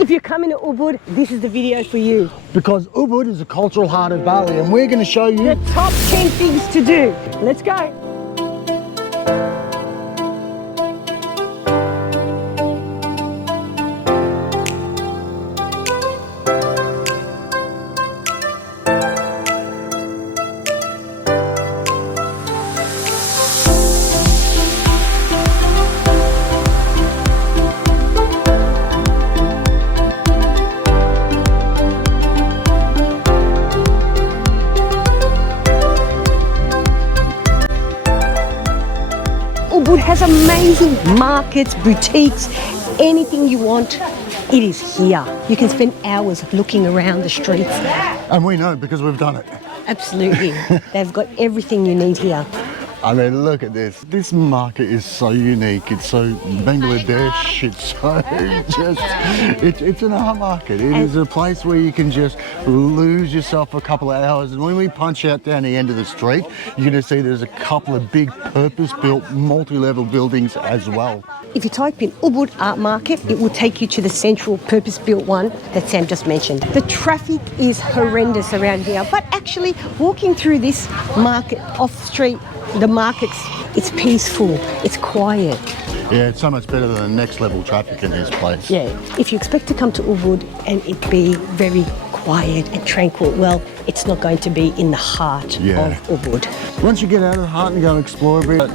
If you're coming to Ubud, this is the video for you. Because Ubud is the cultural heart of Bali, and we're going to show you The top 10 things to do. Let's go. Ubud has amazing markets, boutiques, anything you want, it is here. You can spend hours looking around the streets. And we know because we've done it. Absolutely. They've got everything you need here. I mean, look at this. This market is so unique. It's so Bangladesh. It's so it's an art market. It is a place where you can just lose yourself for a couple of hours. And when we punch out down the end of the street, you're going to see there's a couple of big purpose-built, multi-level buildings as well. If you type in Ubud Art Market, it will take you to the central purpose-built one that Sam just mentioned. The traffic is horrendous around here, but actually walking through this market off the street, the markets, it's peaceful, it's quiet. Yeah, it's so much better than the next level traffic in this place. Yeah, if you expect to come to Ubud and it be very quiet and tranquil, well, it's not going to be in the heart of Ubud. Once you get out of the heart and go explore a bit,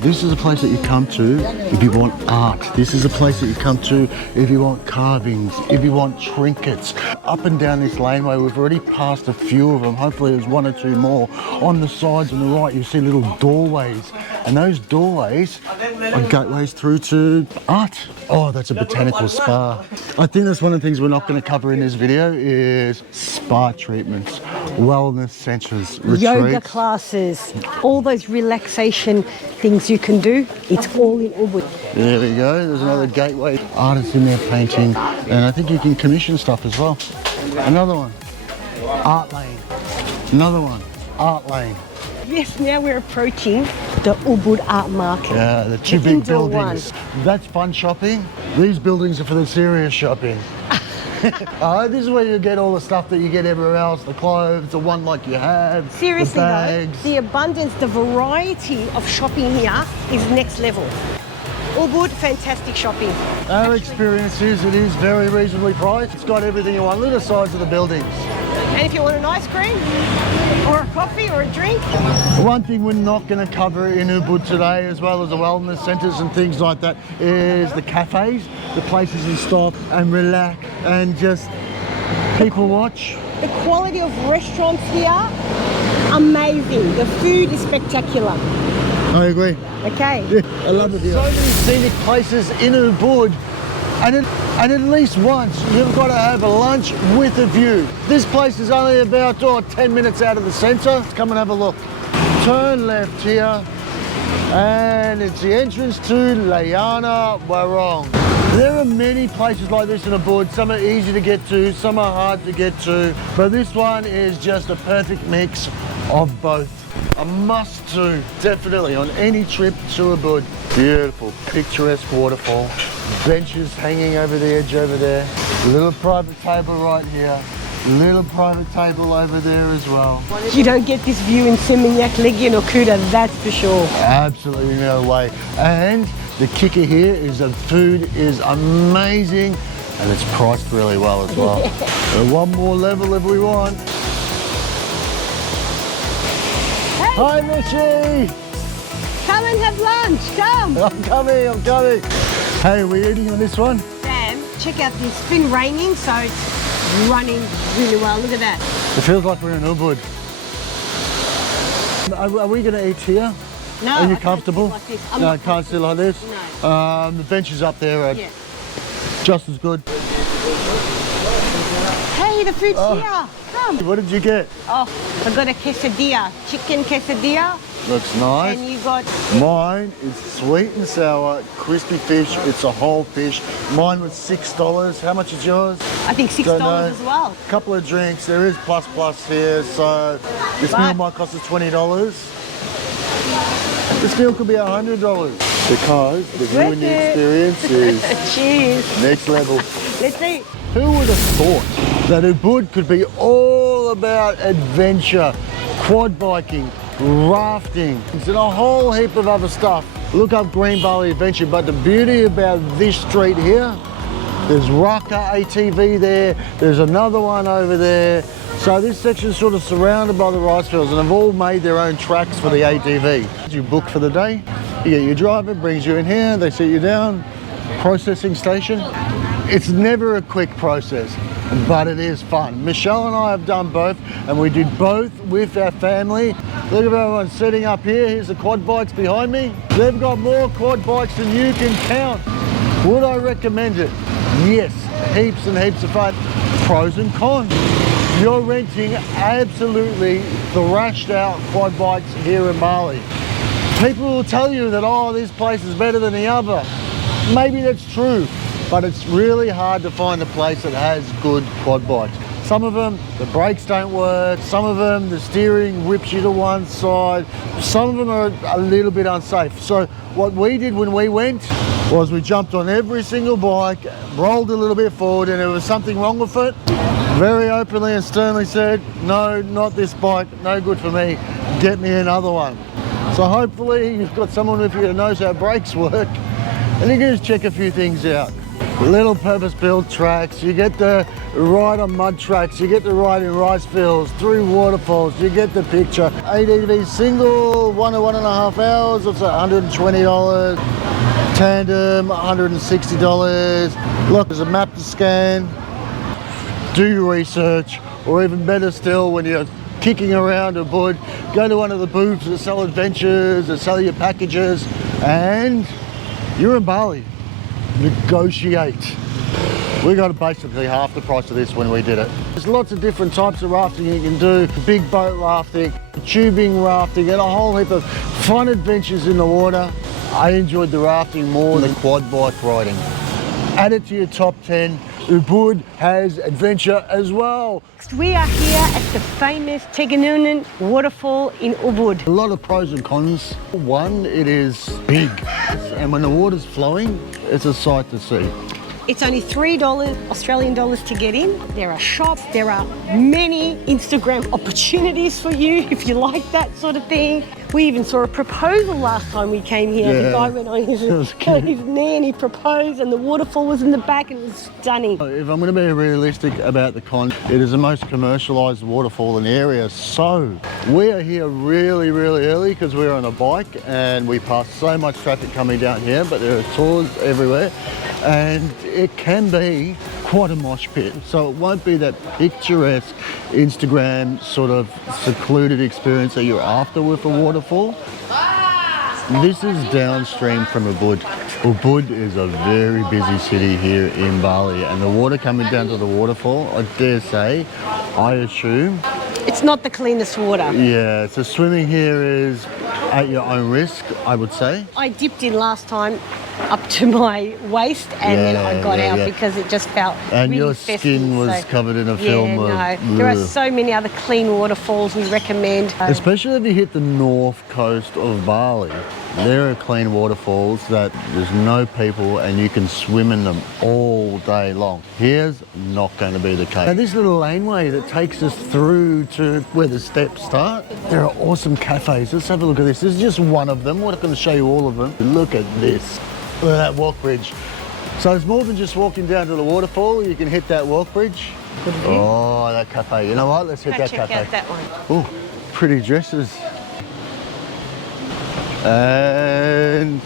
this is a place that you come to if you want art. This is a place that you come to if you want carvings, if you want trinkets. Up and down this laneway, we've already passed a few of them. Hopefully there's one or two more. On the sides on the right, you see little doorways. And those doorways are gateways through to art. Oh, that's a botanical spa. I think that's one of the things we're not going to cover in this video is spa treatments, wellness centres, retreats. Yoga classes, all those relaxation things you can do, it's all in Ubud. There we go, there's another gateway. Artists in there painting, and I think you can commission stuff as well. Another one, art lane. Another one, art lane. Yes, now we're approaching the Ubud Art Market. Yeah, the two big buildings. That's fun shopping. These buildings are for the serious shopping. This is where you get all the stuff that you get everywhere else, the clothes, the one like you have, seriously the bags. Though, the abundance, the variety of shopping here is next level. Ubud, fantastic shopping. Our experience is it is very reasonably priced. It's got everything you want. Look at the size of the buildings. And if you want an ice cream, or a coffee, or a drink. One thing we're not going to cover in Ubud today, as well as the wellness centres and things like that, is the cafes, the places you stop and relax and just people watch. The quality of restaurants here, amazing. The food is spectacular. I agree. Okay. Yeah, I love it here. So many scenic places in Ubud. And at least once, you've got to have a lunch with a view. This place is only about 10 minutes out of the centre. Come and have a look. Turn left here, and it's the entrance to Layana Warong. There are many places like this in Ubud. Some are easy to get to, some are hard to get to, but this one is just a perfect mix of both. A must-do, definitely, on any trip to Ubud. Beautiful, picturesque waterfall. Benches hanging over the edge over there. Little private table right here. Little private table over there as well. You don't get this view in Seminyak, Legion or Kuta, that's for sure. Absolutely no way. And the kicker here is the food is amazing and it's priced really well as well. So one more level if we want. Hi, Michi! Come and have lunch, come! I'm coming. Hey, are we eating on this one? Sam, check out this. It's been raining, so it's running really well. Look at that. It feels like we're in Ubud. Are we going to eat here? No, are you comfortable? Like this. No, I can't sit like this? No. The benches up there are just as good. Hey, the food's here. Come. What did you get? Oh, I got a quesadilla, chicken quesadilla. Looks nice. And you got... Mine is sweet and sour, crispy fish. It's a whole fish. Mine was $6. How much is yours? I think $6 as well. A couple of drinks. There is plus here, so this meal might cost us $20. This meal could be $100 because the viewing experience is Cheers. next level. Let's see. Who would have thought that Ubud could be all about adventure, quad biking, rafting, and a whole heap of other stuff. Look up Green Bali Adventure, but the beauty about this street here, there's Rucker ATV there, there's another one over there. So this section's sort of surrounded by the rice fields, and they've all made their own tracks for the ATV. You book for the day, you get your driver, brings you in here, they sit you down, processing station. It's never a quick process, but it is fun. Michelle and I have done both, and we did both with our family. Look at everyone sitting up here. Here's the quad bikes behind me. They've got more quad bikes than you can count. Would I recommend it? Yes, heaps and heaps of fun. Pros and cons. You're renting absolutely thrashed out quad bikes here in Bali. People will tell you that, oh, this place is better than the other. Maybe that's true, but it's really hard to find a place that has good quad bikes. Some of them, the brakes don't work. Some of them, the steering whips you to one side. Some of them are a little bit unsafe. So what we did when we went was we jumped on every single bike, rolled a little bit forward, and if there was something wrong with it, very openly and sternly said, no, not this bike, no good for me, get me another one. So hopefully you've got someone with you that knows how brakes work, and you can just check a few things out. Little purpose-built tracks, you get the ride on mud tracks, you get the ride in rice fields, through waterfalls, you get the picture. ADV single, 1 to 1.5 hours, it's $120. Tandem, $160. Look, there's a map to scan. Do your research, or even better still, when you're kicking around Ubud, go to one of the booths that sell adventures, that sell your packages, and you're in Bali. Negotiate. We got basically half the price of this when we did it. There's lots of different types of rafting you can do. Big boat rafting, tubing rafting, and a whole heap of fun adventures in the water. I enjoyed the rafting more than quad bike riding. Add it to your top 10. Ubud has adventure as well. We are here at the famous Teganunan waterfall in Ubud. A lot of pros and cons. One, it is big, and when the water's flowing, it's a sight to see. It's only $3 Australian dollars to get in. There are shops, there are many Instagram opportunities for you if you like that sort of thing. We even saw a proposal last time we came here. Yeah, the guy went on his knee and he proposed, and the waterfall was in the back, and it was stunning. If I'm going to be realistic about the con, it is the most commercialised waterfall in the area. So we are here really, really early because we're on a bike and we pass so much traffic coming down here, but there are tours everywhere, and it can be quite a mosh pit. So it won't be that picturesque Instagram sort of secluded experience that you're after with a waterfall. This is downstream from Ubud. Ubud is a very busy city here in Bali, and the water coming down to the waterfall, I dare say, I assume, It's not the cleanest water. yeah, so swimming here is at your own risk, I would say. I dipped in last time up to my waist, and then I got out because it just felt And really your festive, skin was so- covered in a film of... no. There are Ugh. so many other clean waterfalls we recommend. Especially if you hit the north coast of Bali. There are clean waterfalls that there's no people and you can swim in them all day long. Here's not going to be the case. Now this little laneway that takes us through to where the steps start, there are awesome cafes. Let's have a look at this. This is just one of them. We're not going to show you all of them. Look at this. Look at that walk bridge. So it's more than just walking down to the waterfall. You can hit that walk bridge. Oh, that cafe. You know what? Let's hit that Check cafe. out that one. Oh, pretty dresses. And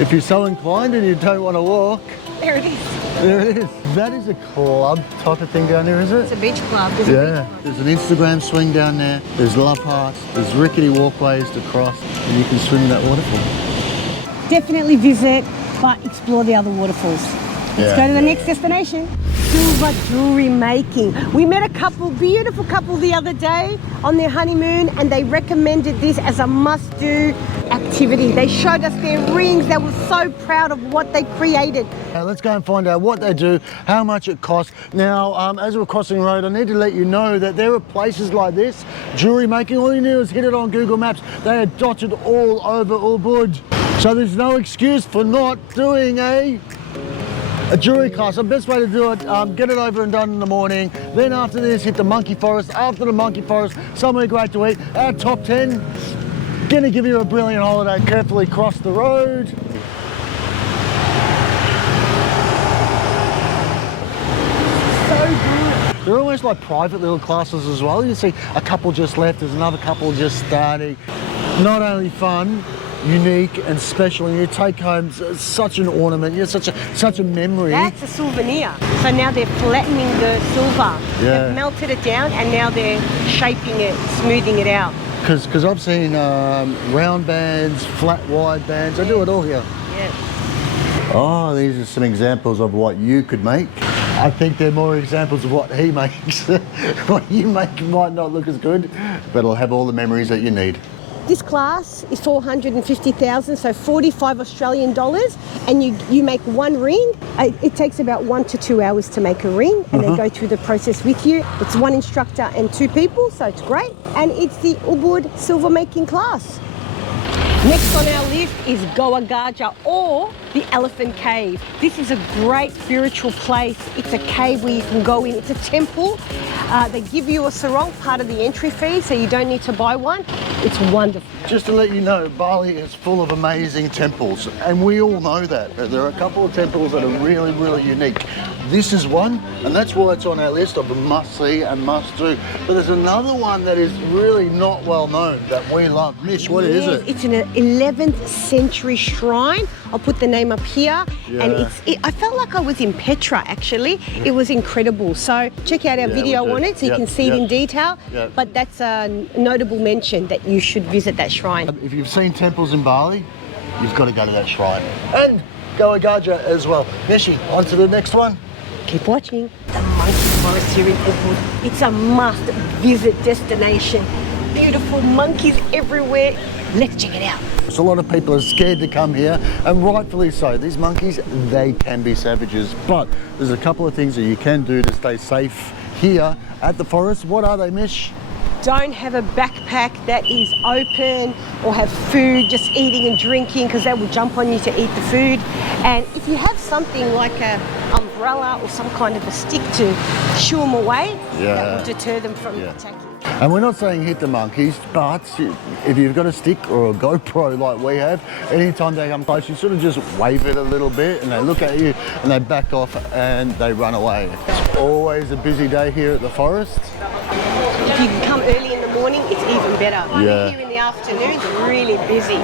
if you're so inclined and you don't want to walk, There it is. there it is. That is a club type of thing down there, is It's it? a beach club. There's a Yeah. There's an Instagram swing down there. There's love hearts. There's rickety walkways to cross, and you can swim in that waterfall. Definitely visit, but explore the other waterfalls. Let's go to the next destination. Silver jewellery making. We met a beautiful couple the other day on their honeymoon, and they recommended this as a must-do activity. They showed us their rings. They were so proud of what they created. Let's go and find out what they do, how much it costs. Now, as we're crossing the road, I need to let you know that there are places like this, jewellery making. All you do is hit it on Google Maps. They are dotted all over Ubud. So there's no excuse for not doing a A jewellery class, the best way to do it, get it over and done in the morning. Then after this, hit the monkey forest. After the monkey forest, somewhere great to eat. Our top 10, gonna give you a brilliant holiday. Carefully cross the road. So good. They're almost like private little classes as well. You see a couple just left, there's another couple just starting. Not only fun, unique and special, and you take home such an ornament, you're such a memory. That's a souvenir. So now they're flattening the silver. Yeah. They've melted it down and now they're shaping it, smoothing it out. Because I've seen round bands, flat wide bands, I do it all here. Yeah. Oh, these are some examples of what you could make. I think they're more examples of what he makes. What you make might not look as good, but it'll have all the memories that you need. This class is 450,000, so 45 Australian dollars, and you make one ring. It takes about 1 to 2 hours to make a ring, and they go through the process with you. It's one instructor and 2 people, so it's great. And it's the Ubud silver making class. Next on our list is Goa Gaja, or the Elephant Cave. This is a great spiritual place. It's a cave where you can go in. It's a temple. They give you a sarong, part of the entry fee, so you don't need to buy one. It's wonderful. Just to let you know, Bali is full of amazing temples, and we all know that. There are a couple of temples that are really, really unique. This is one, and that's why it's on our list of a must-see and must-do. But there's another one that is really not well known that we love. Mish, what is it? It's an 11th century shrine. I'll put the name up here. Yeah. And I felt like I was in Petra, actually. It was incredible. So check out our video on it so you can see it in detail. Yep. But that's a notable mention that you should visit that shrine. If you've seen temples in Bali, you've got to go to that shrine. And Goa Gaja as well. Mishi, on to the next one. Keep watching. The monkey forest here in Ubud. It's a must-visit destination. Beautiful monkeys everywhere. Let's check it out. So a lot of people are scared to come here, and rightfully so. These monkeys, they can be savages, but there's a couple of things that you can do to stay safe here at the forest. What are they, Mish? Don't have a backpack that is open or have food just eating and drinking, because they will jump on you to eat the food. And if you have something like an umbrella or some kind of a stick to shoo them away, that will deter them from attacking. And we're not saying hit the monkeys, but if you've got a stick or a GoPro like we have, anytime they come close, you sort of just wave it a little bit and they look at you and they back off and they run away. It's always a busy day here at the forest. If you can come early in the morning, it's even better. Yeah. Here in the afternoon, it's really busy.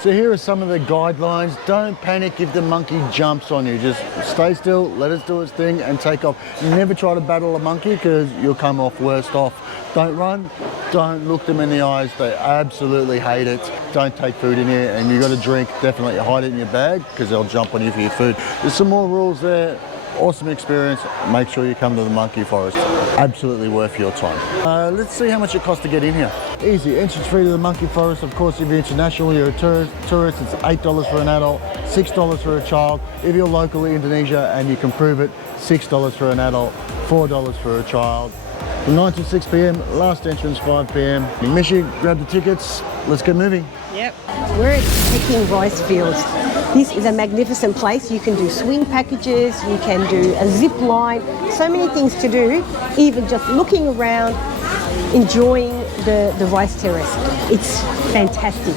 So here are some of the guidelines. Don't panic if the monkey jumps on you. Just stay still, let it do its thing and take off. Never try to battle a monkey because you'll come off worst off. Don't run, don't look them in the eyes. They absolutely hate it. Don't take food in here, and you've got a drink, definitely hide it in your bag because they'll jump on you for your food. There's some more rules there. Awesome experience. Make sure you come to the monkey forest. Absolutely worth your time. Let's see how much it costs to get in here. Easy, entrance free to the monkey forest. Of course, if you're international, you're a tourist, it's $8 for an adult, $6 for a child. If you're locally Indonesia and you can prove it, $6 for an adult, $4 for a child. From 9 to 6 p.m, last entrance 5 p.m. Mishi, grab the tickets, let's get moving. Yep. We're at Peking rice fields. This is a magnificent place. You can do swing packages, you can do a zip line, so many things to do, even just looking around, enjoying the rice terrace. It's fantastic.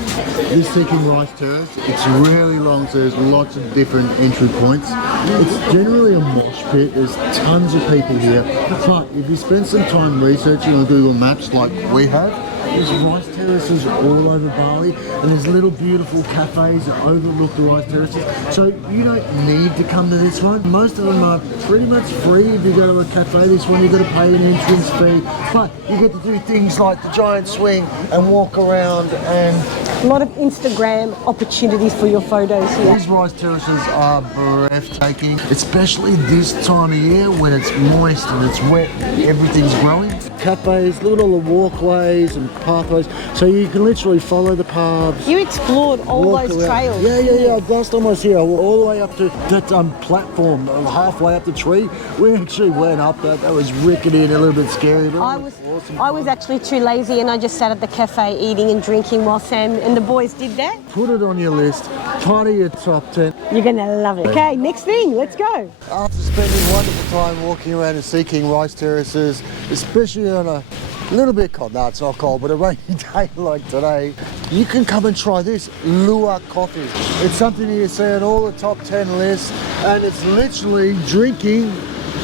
This Peking rice terrace, it's really long, so there's lots of different entry points. It's generally a mosh pit, there's tons of people here, but if you spend some time researching on Google Maps like we have, there's rice terraces all over Bali, and there's little beautiful cafes that overlook the rice terraces. So you don't need to come to this one. Most of them are pretty much free if you go to a cafe. This one you've got to pay an entrance fee, but you get to do things like the giant swing and walk around, and a lot of Instagram opportunities for your photos here. These rice terraces are breathtaking, especially this time of year when it's moist and it's wet, everything's growing. Cafes, look at all the walkways and pathways, so you can literally follow the paths. You explored all those trails. Yeah. Last time I was here, I walked all the way up to that platform, halfway up the tree. We actually went up that. That was rickety and a little bit scary, but I was awesome. I was actually too lazy and I just sat at the cafe eating and drinking while Sam and the boys did that. Put it on your list, part of your top 10. You're gonna love it. Okay, next thing, let's go. After spending wonderful time walking around and seeking rice terraces, especially on a little bit cold, no it's not cold, but a rainy day like today, you can come and try this LUWAK coffee. It's something you see on all the top 10 lists, and it's literally drinking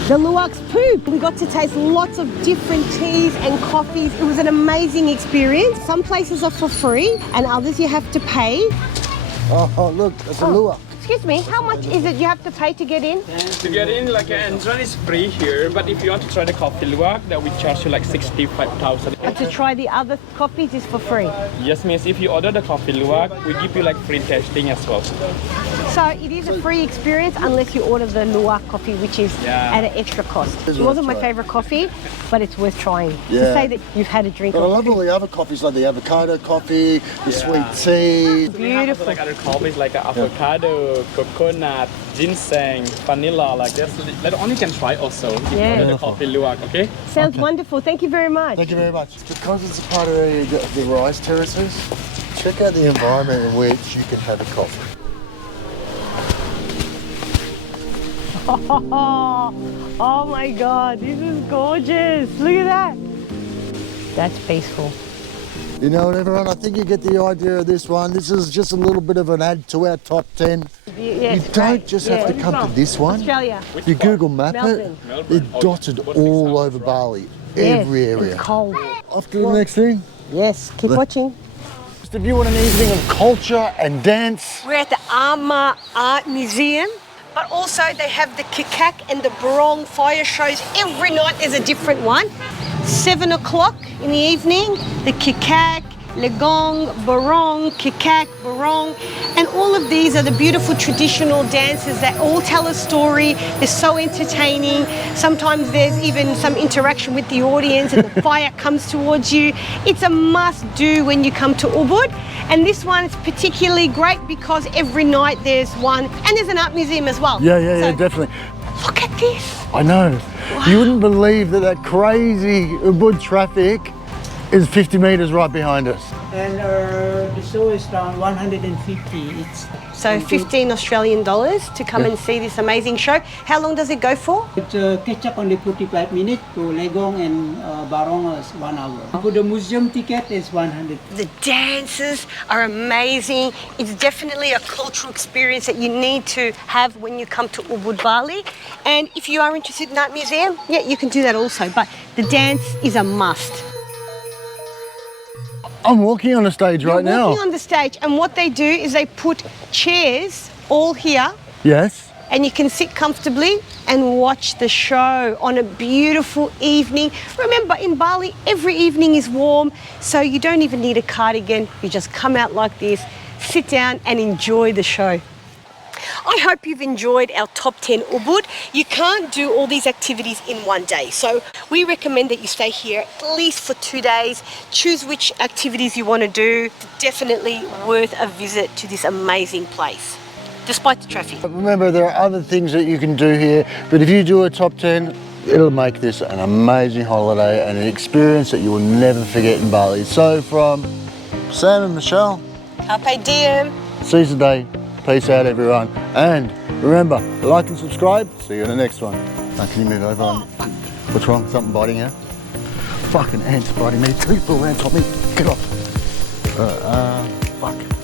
The LUWAK's poop. We got to taste lots of different teas and coffees. It was an amazing experience. Some places are for free and others you have to pay. Oh look, it's a LUWAK. Excuse me, how much is it you have to pay to get in? To get in, like an entrance is free here, but if you want to try the coffee LUWAK, that we charge you like 65,000. But to try the other coffees is for free. Yes, miss. If you order the coffee LUWAK, we give you like free tasting as well. So it is a free experience unless you order the LUWAK coffee, which is at an extra cost. It wasn't my favorite coffee, but it's worth trying. To say that you've had a drink. But I love all the other coffees, like the avocado coffee, the sweet tea. We have like other coffees like avocado, coconut, ginseng, vanilla, like this. Later on you can try also if you order the coffee LUWAK, okay? Sounds wonderful. Thank you very much. Thank you very much. Because it's a part of the rice terraces, check out the environment in which you can have a coffee. Oh my God, this is gorgeous. Look at that. That's peaceful. You know what, everyone, I think you get the idea of this one. This is just a little bit of an add to our top 10. Yes, you don't just have to come to this one. Australia. You Google map Melbourne. it, it's dotted all over Bali, every area. It's cold. Off to the next thing. Yes, keep watching. If you want an evening of culture and dance. We're at the Arma Art Museum, but also they have the Kikak and the Barong fire shows. Every night there's a different one. 7 o'clock in the evening, the Kikak, Legong, Barong, Kikak, Barong, and all of these are the beautiful traditional dances that all tell a story. They're so entertaining. Sometimes there's even some interaction with the audience and the fire comes towards you. It's a must-do when you come to Ubud. And this one is particularly great because every night there's one, and there's an art museum as well. Yeah, definitely. Look at this. I know. Wow. You wouldn't believe that crazy Ubud traffic is 50 meters right behind us. And the show is around 150 each. So 15 Australian dollars to come and see this amazing show. How long does it go for? It's catch up only 45 minutes. To Legong and Barong is 1 hour. For the museum ticket is 100. The dances are amazing. It's definitely a cultural experience that you need to have when you come to Ubud, Bali. And if you are interested in that museum, yeah, you can do that also. But the dance is a must. I'm walking on the stage right now. You're walking on the stage, and what they do is they put chairs all here. Yes. And you can sit comfortably and watch the show on a beautiful evening. Remember, in Bali, every evening is warm, so you don't even need a cardigan. You just come out like this, sit down and enjoy the show. I hope you've enjoyed our top 10 Ubud. You can't do all these activities in one day, so we recommend that you stay here at least for 2 days. Choose which activities you want to do. Definitely worth a visit to this amazing place, despite the traffic. Remember, there are other things that you can do here, but if you do a top 10, it'll make this an amazing holiday and an experience that you will never forget in Bali. So from Sam and Michelle, Carpe diem. seize the day. Peace out, everyone. And remember, like and subscribe. See you in the next one. Now, can you move over? What's wrong? Something biting you? Fucking ants biting me. 2 full ants on me. Get off. Fuck.